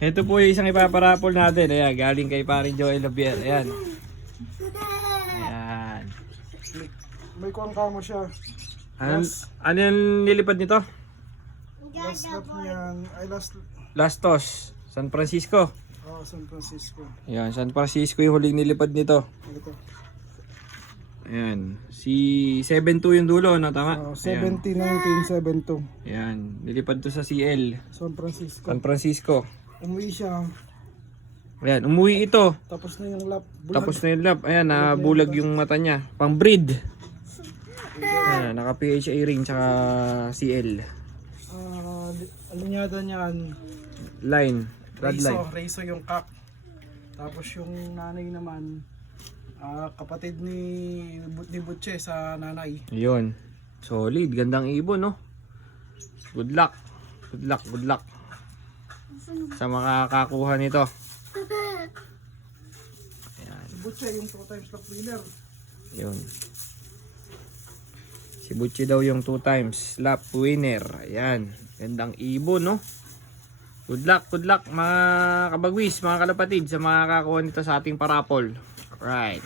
Ito po yung isang ipaparapol natin. Ayan, galing kay paring Joel Labier. Ayan. Ayan. May kuwang kamo siya. Ano yung nilipad nito? Last lap niyan, ay Las Tos, San Francisco. San Francisco. Ayan, San Francisco yung huling nilipad nito. Ito. Ayan, si 7-2 yung dulo, no? Tama? 70-19-72. Ayan, nilipad to sa CL. San Francisco. San Francisco. Umuwi siya. Ayan, umuwi ito. Tapos na yung lap. Bulag. Tapos na yung lap. Ayan, nabulag yung mata niya. Pang breed. Ayan, naka PHA ring tsaka CL. Alinyada niyan. Line. Bloodline. Reiso yung kak. Tapos yung nanay naman, kapatid ni Butche sa nanay. Ayun. Solid. Gandang ibon, no? Good luck. Good luck. Good luck. Sa makakakuha nito. Ayan. Butche yung 2 times lap winner. Yun. Si Butchie daw yung 2 times lap winner. Ayan. Gandang ibon, no? Good luck mga kabagwis, mga kalapatid sa makakakuha nito sa ating parapol. Alright.